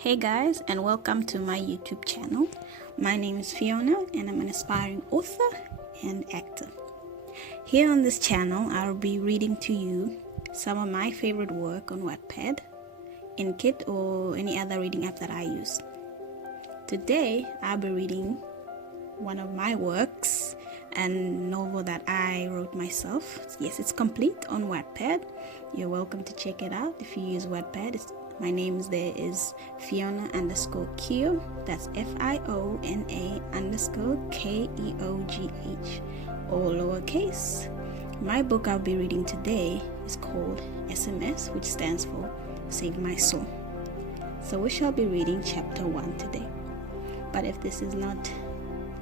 Hey guys, and welcome to my YouTube channel. My name is Fiona and I'm an aspiring author and actor. Here on this channel, I'll be reading to you some of my favorite work on Wattpad, InKit, or any other reading app that I use. Today, I'll be reading one of my works, a novel that I wrote myself. Yes, it's complete on Wattpad. You're welcome to check it out if you use Wattpad. My name is Fiona_Keogh. That's FIONA_KEOGH, all lowercase. My book I'll be reading today is called SMS, which stands for Save My Soul. So we shall be reading chapter 1 today. But if this is not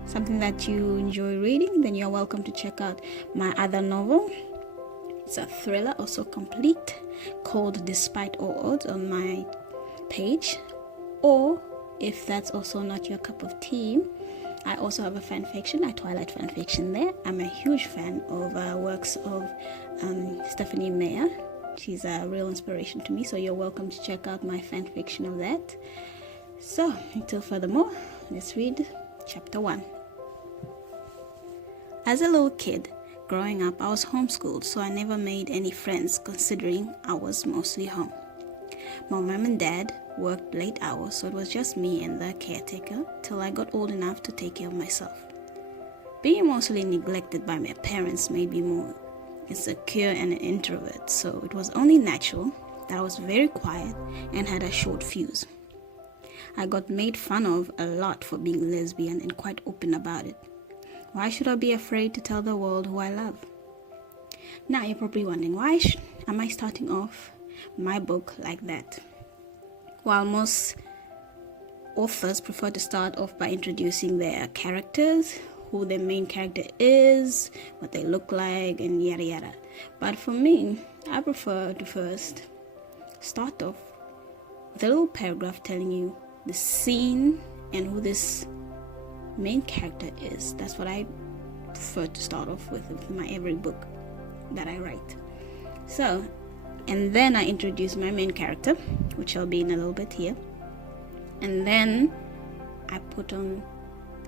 something that you enjoy reading, then you're welcome to check out my other novel. It's a thriller, also complete, called Despite All Odds, on my page. Or if that's also not your cup of tea, I also have a fan fiction, a Twilight fan fiction there. I'm a huge fan of works of Stephanie Meyer. She's a real inspiration to me, so you're welcome to check out my fan fiction of that. So, until furthermore, let's read chapter 1. As a little kid, growing up, I was homeschooled, so I never made any friends considering I was mostly home. My mom and dad worked late hours, so it was just me and the caretaker till I got old enough to take care of myself. Being mostly neglected by my parents made me more insecure and an introvert, so it was only natural that I was very quiet and had a short fuse. I got made fun of a lot for being lesbian and quite open about it. Why should I be afraid to tell the world who I love? Now you're probably wondering, why am I starting off my book like that? While most authors prefer to start off by introducing their characters, who their main character is, what they look like, and yada yada. But for me, I prefer to first start off with a little paragraph telling you the scene and who this main character is. That's what I prefer to start off with my every book that I write. So, and then I introduce my main character, which I'll be in a little bit here, and then I put on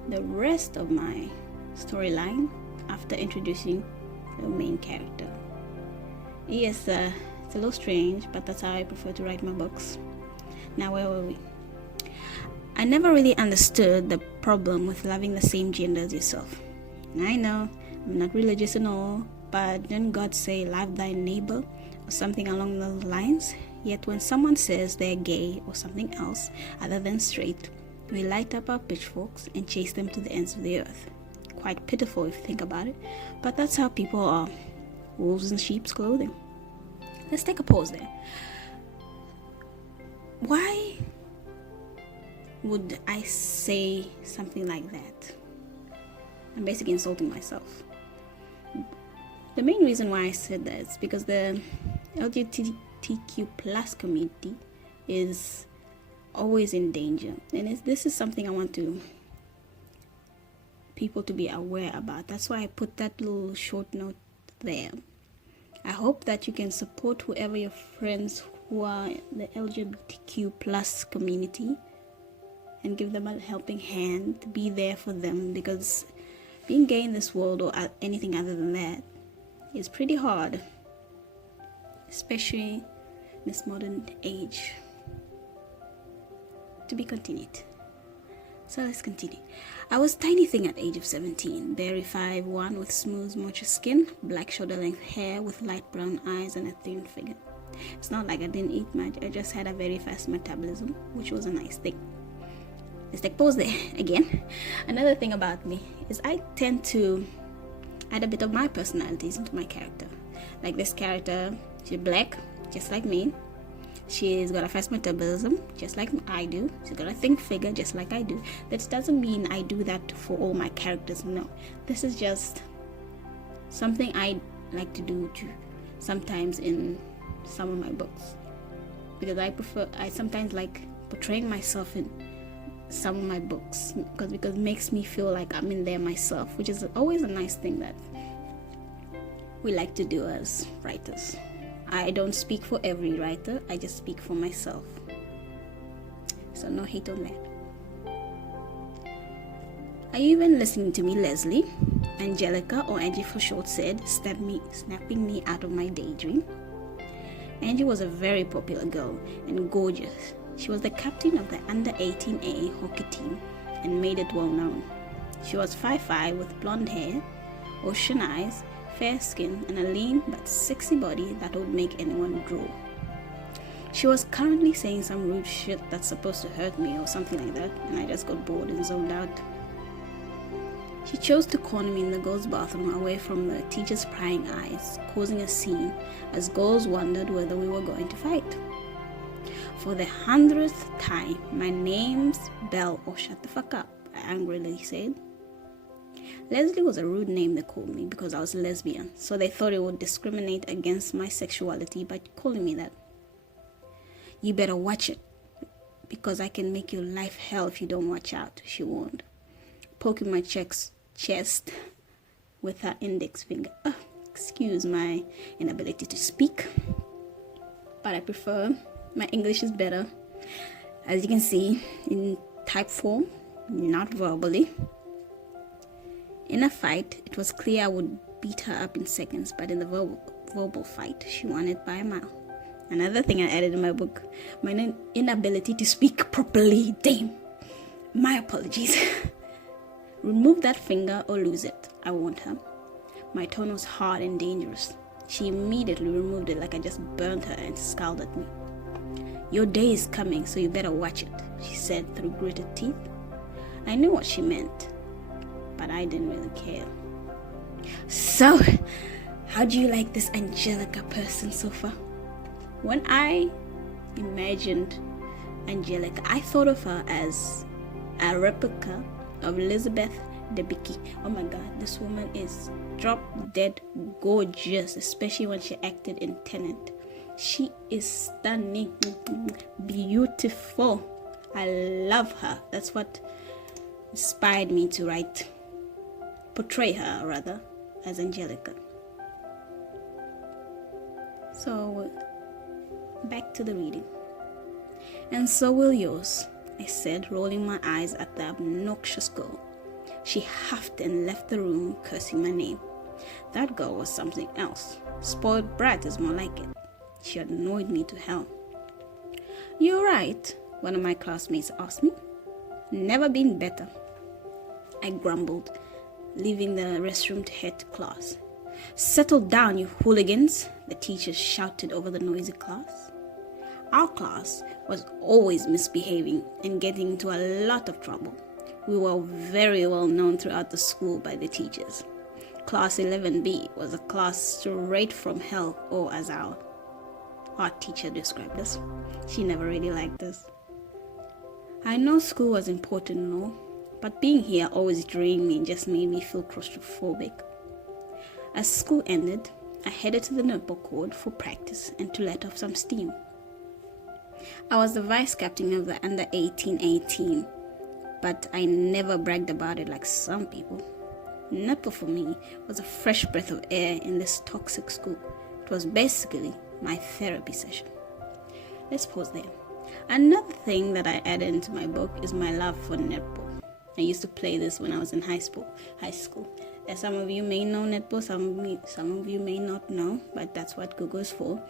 the rest of my storyline after introducing the main character. Yes, it's a little strange, but that's how I prefer to write my books. Now, where were we? I never really understood the problem with loving the same gender as yourself. I know, I'm not religious and all, but didn't God say love thy neighbor or something along those lines? Yet when someone says they're gay or something else other than straight, we light up our pitchforks and chase them to the ends of the earth. Quite pitiful if you think about it, but that's how people are. Wolves in sheep's clothing. Let's take a pause there. Why would I say something like that? I'm basically insulting myself. The main reason why I said that is because the LGBTQ plus community is always in danger, and this is something I want people to be aware about. That's why I put that little short note there. I hope that you can support whoever your friends who are the LGBTQ plus community and give them a helping hand, to be there for them, because being gay in this world or anything other than that is pretty hard, especially in this modern age. To be continued. So let's continue. I was a tiny thing at the age of 17, barely 5'1", with smooth mocha skin, black shoulder length hair with light brown eyes, and a thin figure. It's not like I didn't eat much, I just had a very fast metabolism, which was a nice thing. Let's take pause there again. Another thing about me is I tend to add a bit of my personalities into my character. Like this character, she's black, just like me. She's got a fast metabolism, just like I do. She's got a thin figure, just like I do. That doesn't mean I do that for all my characters, no. This is just something I like to do sometimes in some of my books. Because I sometimes like portraying myself in some of my books because it makes me feel like I'm in there myself, which is always a nice thing that we like to do as writers. I don't speak for every writer, I just speak for myself. so no hate on that. Are you even listening to me, Leslie? Angelica, or Angie for short, said, snapping me out of my daydream. Angie was a very popular girl and gorgeous. She was the captain of the under 18A hockey team and made it well known. She was 5'5" with blonde hair, ocean eyes, fair skin, and a lean but sexy body that would make anyone drool. She was currently saying some rude shit that's supposed to hurt me or something like that, and I just got bored and zoned out. She chose to corner me in the girls' bathroom away from the teacher's prying eyes, causing a scene as girls wondered whether we were going to fight. For the 100th time, my name's Belle, or shut the fuck up, I angrily said. Leslie was a rude name they called me because I was lesbian, so they thought it would discriminate against my sexuality by calling me that. You better watch it, because I can make your life hell if you don't watch out, she warned, poking my chest with her index finger. Excuse my inability to speak, but I prefer, my English is better, as you can see, in type form, not verbally. In a fight, it was clear I would beat her up in seconds, but in the verbal fight, she won it by a mile. Another thing I added in my book, my inability to speak properly. Damn, my apologies. Remove that finger or lose it, I warned her. My tone was hard and dangerous. She immediately removed it like I just burned her and scowled at me. Your day is coming, so you better watch it, she said through gritted teeth. I knew what she meant, but I didn't really care. So, how do you like this Angelica person so far? When I imagined Angelica, I thought of her as a replica of Elizabeth Debicki. Oh my god, this woman is drop dead gorgeous, especially when she acted in Tenet. She is stunning, beautiful. I love her. That's what inspired me to portray her rather, as Angelica. So, back to the reading. And so will yours, I said, rolling my eyes at the obnoxious girl. She huffed and left the room, cursing my name. That girl was something else. Spoiled brat is more like it. She annoyed me to hell. You're right, one of my classmates asked me. Never been better, I grumbled, leaving the restroom to head to class. Settle down, you hooligans, the teacher shouted over the noisy class. Our class was always misbehaving and getting into a lot of trouble. We were very well known throughout the school by the teachers. Class 11B was a class straight from hell, or as our art teacher described us. She never really liked us. I know school was important and all, but being here always drained me and just made me feel claustrophobic. As school ended, I headed to the netball court for practice and to let off some steam. I was the vice captain of the under 18A team, but I never bragged about it like some people. Netball for me was a fresh breath of air in this toxic school. It was basically my therapy session. Let's pause there. Another thing that I added into my book is my love for netball. I used to play this when I was in high school. As some of you may know netball, some of you may not know, but that's what Google is for.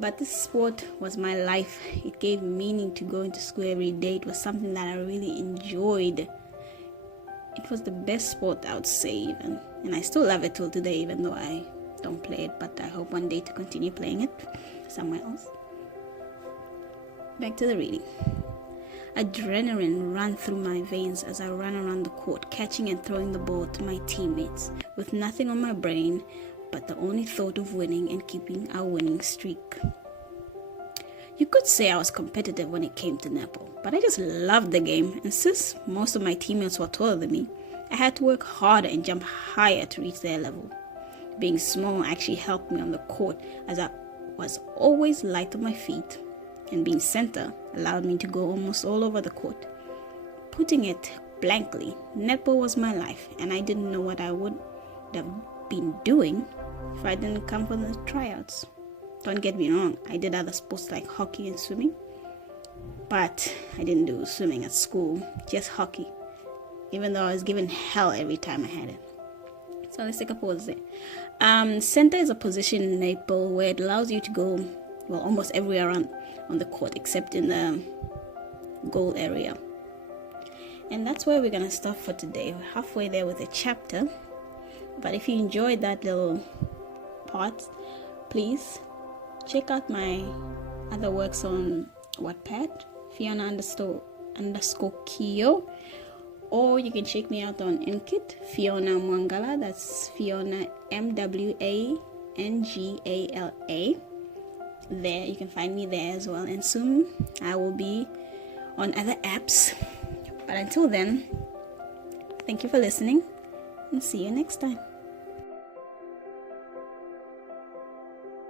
But this sport was my life. It gave meaning to going to school every day. It was something that I really enjoyed. It was the best sport, I would say, even. And I still love it till today, even though I don't play it. But I hope one day to continue playing it somewhere else. Back to the reading. Adrenaline ran through my veins as I ran around the court, catching and throwing the ball to my teammates, with nothing on my brain but the only thought of winning and keeping our winning streak. You could say I was competitive when it came to netball, but I just loved the game, and since most of my teammates were taller than me, I had to work harder and jump higher to reach their level. Being small actually helped me on the court, as I was always light on my feet, and being center allowed me to go almost all over the court. Putting it blankly, netball was my life, and I didn't know what I would have been doing if I didn't come for the tryouts. Don't get me wrong, I did other sports like hockey and swimming, but I didn't do swimming at school, just hockey, even though I was given hell every time I had it. So let's take a pause there. Center is a position in netball where it allows you to go, well, almost everywhere on the court except in the goal area. And that's where we're gonna stop for today. We're halfway there with the chapter, but if you enjoyed that little part, please check out my other works on Wattpad, Fiona_Kio, or you can check me out on Inkit, Fiona Mwangala. That's Fiona Mwangala. There, you can find me there as well. And soon I will be on other apps. But until then, thank you for listening and see you next time.